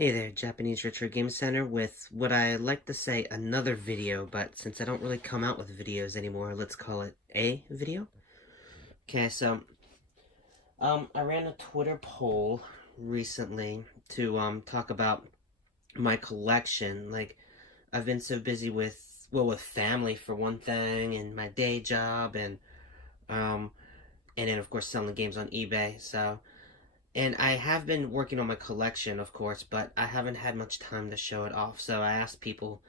Hey there, Japanese Retro Game Center with what I like to say another video, but since I don't really come out with videos anymore, let's call it a video. Okay, so I ran a Twitter poll recently to talk about my collection. Like, I've been so busy with family for one thing, and my day job, and then of course selling games on eBay. And I have been working on my collection, of course, but I haven't had much time to show it off. So I asked people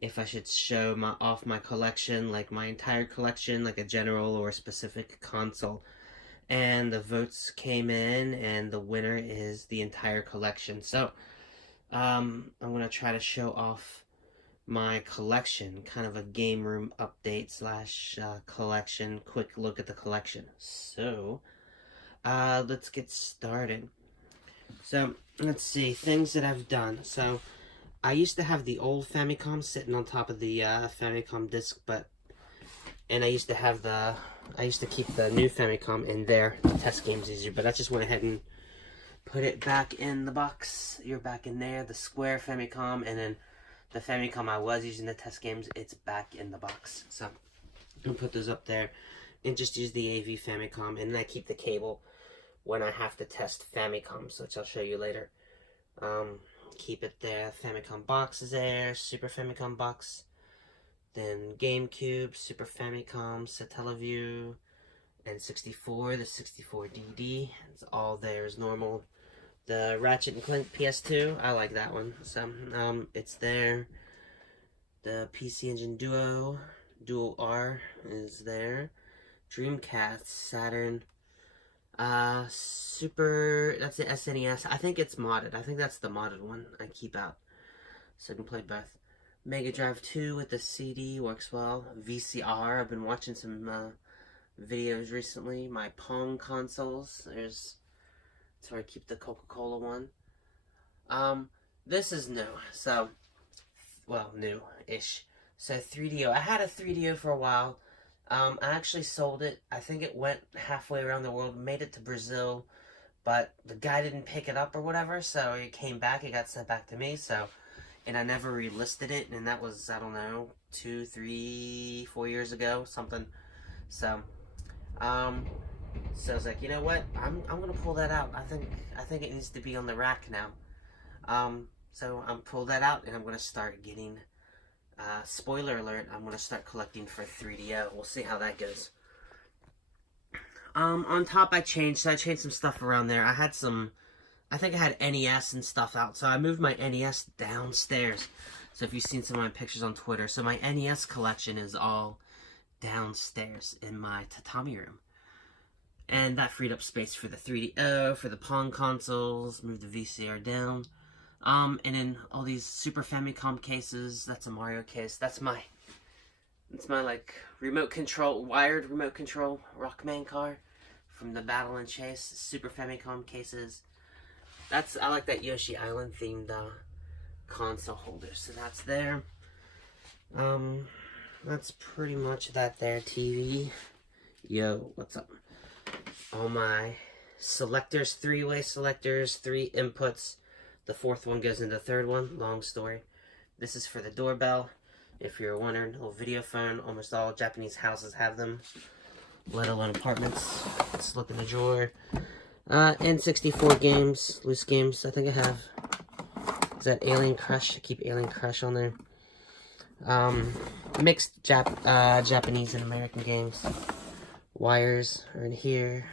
if I should show off my collection, like my entire collection, like a general or a specific console. And the votes came in, and the winner is the entire collection. So I'm gonna try to show off my collection, kind of a game room update slash collection. Quick look at the collection. So let's get started. So, let's see, things that I've done. So, I used to have the old Famicom sitting on top of the Famicom disc, and I used to keep the new Famicom in there to test games easier, but I just went ahead and put it back in the box. You're back in there, the square Famicom, and then the Famicom I was using to test games, it's back in the box. So, I'm going to put those up there and just use the AV Famicom, and then I keep the cable when I have to test Famicoms, which I'll show you later. Keep it there. Famicom box is there, Super Famicom box, then GameCube, Super Famicom, Satellaview, and 64, the 64DD. It's all there as normal. The Ratchet and Clank PS2, I like that one. So, it's there. The PC Engine Duo R is there. Dreamcast, Saturn, that's the SNES. I think it's modded. I think that's the modded one I keep out, so I can play both. Mega Drive 2 with the CD works well. VCR, I've been watching some videos recently. My Pong consoles, that's where I keep the Coca-Cola one. This is new, so, well, new-ish. So 3DO, I had a 3DO for a while. I actually sold it. I think it went halfway around the world, made it to Brazil, but the guy didn't pick it up or whatever, so it came back, it got sent back to me, and I never relisted it, and that was, I don't know, 2, 3, 4 years ago, something. So I was like, you know what, I'm gonna pull that out. I think it needs to be on the rack now. So I'm pull that out, and I'm gonna start getting, spoiler alert, I'm going to start collecting for 3DO. We'll see how that goes. On top I changed some stuff around there. I think I had NES and stuff out, so I moved my NES downstairs. So if you've seen some of my pictures on Twitter, so my NES collection is all downstairs in my tatami room. And that freed up space for the 3DO, for the Pong consoles, moved the VCR down. And then all these Super Famicom cases, that's a Mario case, that's my like remote control, wired remote control Rockman car from the Battle and Chase. Super Famicom cases. I like that Yoshi Island themed console holder, so that's there. That's pretty much that there. TV. Yo, what's up? All my selectors, 3-way selectors, 3 inputs. The 4th one goes into the 3rd one. Long story. This is for the doorbell. If you're wondering, a little video phone. Almost all Japanese houses have them, let alone apartments. Let's look in the drawer. N64 games, loose games. I think I have. Is that Alien Crush? I keep Alien Crush on there. Mixed Japanese and American games. Wires are in here.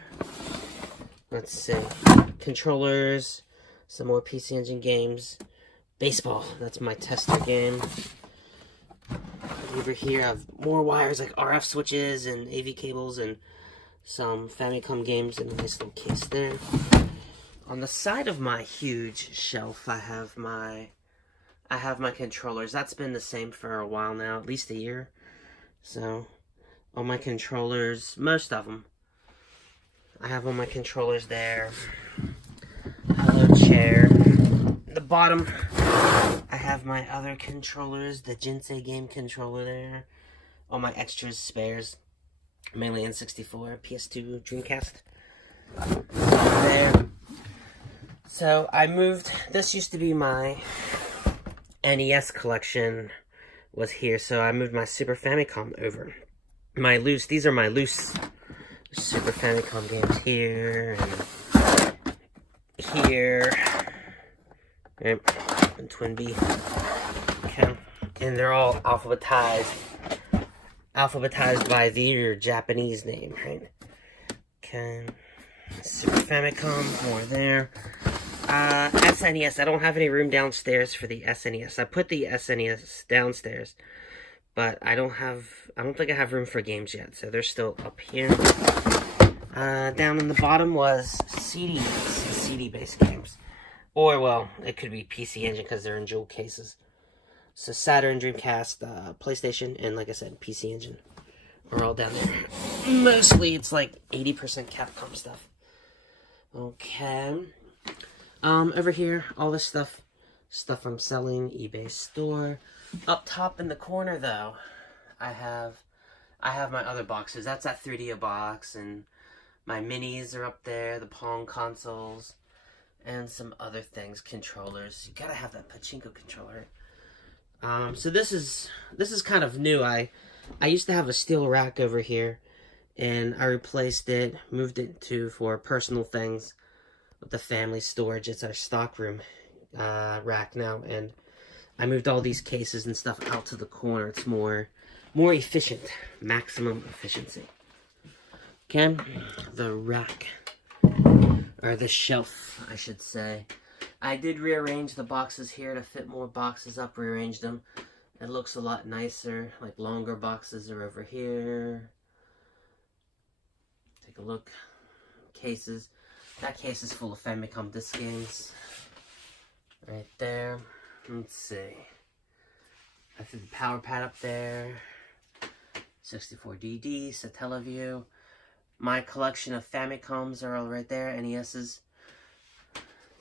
Let's see. Controllers. Some more PC Engine games. Baseball, that's my tester game. Over here I have more wires like RF switches and AV cables and some Famicom games in a nice little case there. On the side of my huge shelf I have my controllers. That's been the same for a while now, at least a year. So all my controllers, most of them, I have all my controllers there. Hello chair. The bottom, I have my other controllers, the Jinsei game controller there. All my extras, spares, mainly N64, PS2, Dreamcast. There. So I moved, this used to be my NES collection was here, so I moved my Super Famicom over. These are my loose Super Famicom games here, and here, and Twin B. Okay. And they're all alphabetized by their Japanese name, right? Okay. Super Famicom, more there. SNES, I don't have any room downstairs for the SNES. I put the SNES downstairs, but I don't think I have room for games yet, so they're still up here. Down in the bottom was CDs, CD-based games. Or, well, it could be PC Engine because they're in jewel cases. So Saturn, Dreamcast, PlayStation, and like I said, PC Engine are all down there. Mostly, it's like 80% Capcom stuff. Okay. Over here, all this stuff I'm selling, eBay store. Up top in the corner, though, I have my other boxes. That's that 3DO box, and my minis are up there, the Pong consoles, and some other things, controllers. You gotta have that pachinko controller. So this is kind of new. I used to have a steel rack over here, and I replaced it, moved it for personal things with the family storage. It's our stockroom rack now, and I moved all these cases and stuff out to the corner. It's more efficient, maximum efficiency. Okay, the rack, or the shelf, I should say. I did rearrange the boxes here to fit more boxes up, rearrange them. It looks a lot nicer, like longer boxes are over here. Take a look. Cases. That case is full of Famicom disc games. Right there. Let's see. I threw the power pad up there. 64DD, Satellaview. My collection of Famicoms are all right there, NES's.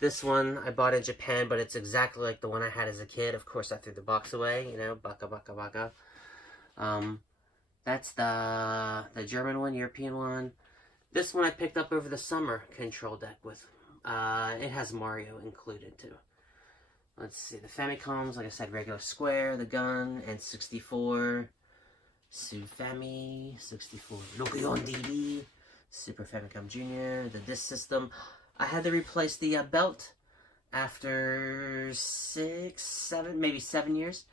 This one I bought in Japan, but it's exactly like the one I had as a kid. Of course, I threw the box away, you know, baka baka baka. That's the German one, European one. This one I picked up over the summer, control deck with. It has Mario included too. Let's see, the Famicoms, like I said, regular square, the gun, and 64. Sufami, 64. Lokion DD, Super Famicom Jr., the disc system. I had to replace the belt after 6, 7, maybe 7 years.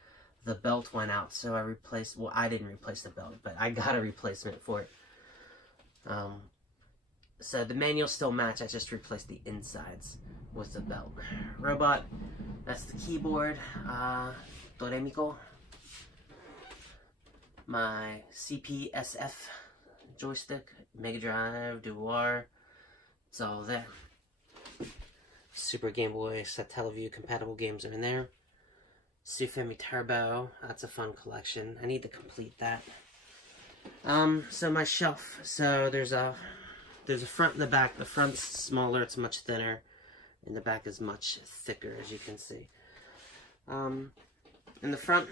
The belt went out, so I replaced, well, I didn't replace the belt, but I got a replacement for it. So the manuals still match, I just replaced the insides with the belt. Robot, that's the keyboard, Doremiko. My CPSF joystick, Mega Drive, Duar, it's all there. Super Game Boy, Satellaview compatible games are in there. Sufemi Turbo, that's a fun collection. I need to complete that. So my shelf. So there's a front and the back. The front's smaller, it's much thinner, and the back is much thicker, as you can see. In the front,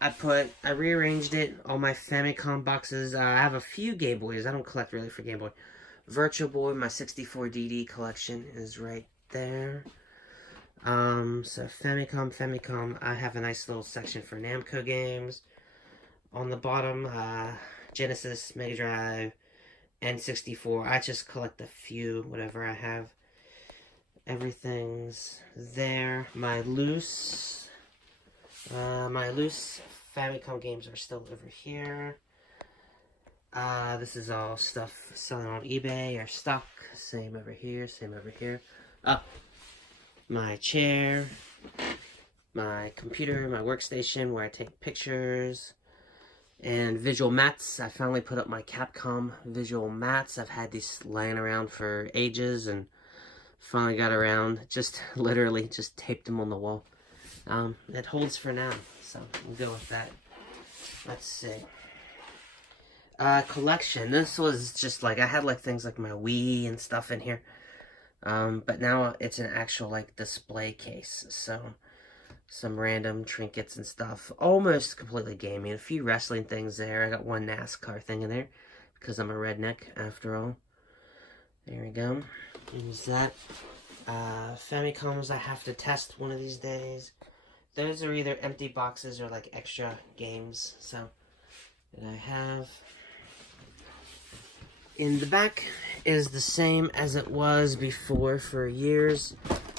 I rearranged it, all my Famicom boxes. I have a few Game Boys. I don't collect really for Game Boy. Virtual Boy, my 64DD collection is right there. So Famicom, I have a nice little section for Namco games. On the bottom, Genesis, Mega Drive, N64. I just collect a few, whatever I have. Everything's there. My loose Famicom games are still over here. This is all stuff selling on eBay or stock. Same over here, same over here. My chair, my computer, my workstation where I take pictures, and visual mats. I finally put up my Capcom visual mats. I've had these laying around for ages and finally got around. Just literally just taped them on the wall. It holds for now, so we'll go with that. Let's see. Collection. This was just like, I had like things like my Wii and stuff in here. But now it's an actual like display case. So some random trinkets and stuff. Almost completely gaming. A few wrestling things there. I got one NASCAR thing in there because I'm a redneck after all. There we go. Use that. Famicoms I have to test one of these days. Those are either empty boxes or like extra games. So that I have. In the back is the same as it was before for years.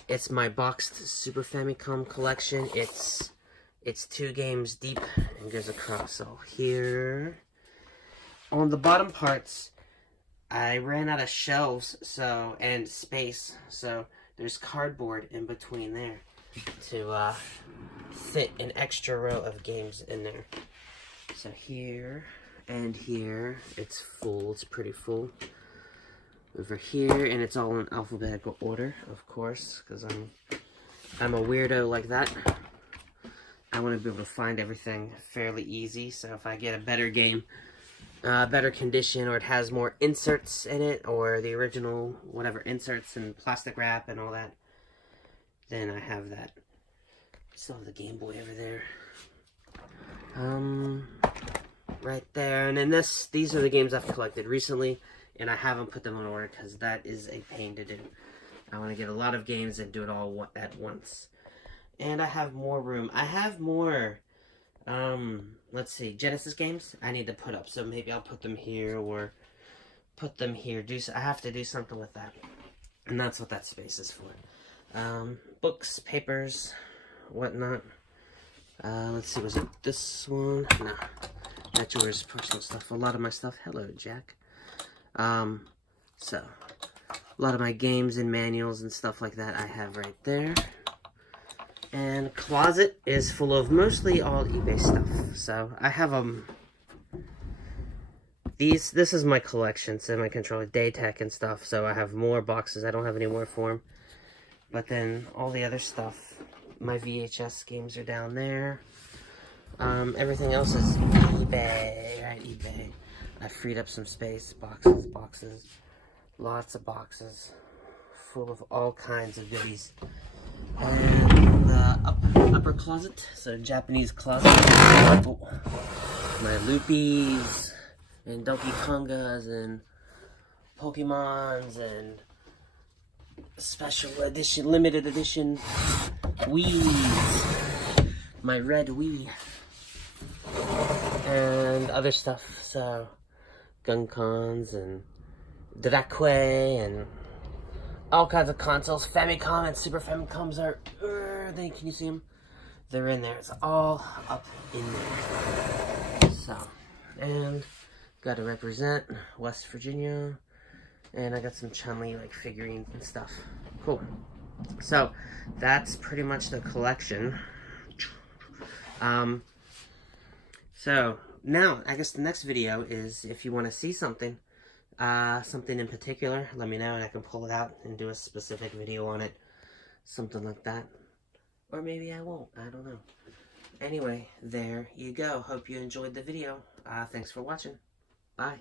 It's my boxed Super Famicom collection. It's 2 games deep and goes across. So here, on the bottom parts, I ran out of shelves and space, so there's cardboard in between there to fit an extra row of games in there. So here and here, it's full. It's pretty full. Over here, and it's all in alphabetical order, of course, because I'm a weirdo like that. I want to be able to find everything fairly easy, so if I get a better game, better condition, or it has more inserts in it, or the original, whatever, inserts and plastic wrap and all that, then I have that. Still have the Game Boy over there. Right there, and then these are the games I've collected recently, and I haven't put them in order because that is a pain to do. I want to get a lot of games and do it all at once. And I have more room. I have more, let's see, Genesis games I need to put up. So maybe I'll put them here or put them here. I have to do something with that. And that's what that space is for. Books, papers, whatnot. Let's see, was it this one? No. That's yours, personal stuff. A lot of my stuff. Hello, Jack. So, a lot of my games and manuals and stuff like that I have right there. And closet is full of mostly all eBay stuff. So, I have, this is my collection, semi-controller, Daytech and stuff. So, I have more boxes. I don't have any more for them. But then, all the other stuff, my VHS games are down there. Everything else is eBay, right? eBay. I freed up some space, boxes, lots of boxes, full of all kinds of goodies. And the upper closet, so Japanese closet. Oh, my Loopies, and Donkey Kongas, and Pokemons, and special edition, limited edition Wii's, my red Wii, and other stuff, so Guncons and Drakue and all kinds of consoles. Famicom and Super Famicoms are, can you see them? They're in there. It's all up in there. So, and gotta represent West Virginia, and I got some Chun-Li like figurines and stuff. Cool. So that's pretty much the collection. So now I guess the next video is if you want to see something, something in particular, let me know and I can pull it out and do a specific video on it, something like that. Or maybe I won't, I don't know. Anyway, there you go. Hope you enjoyed the video. Thanks for watching. Bye.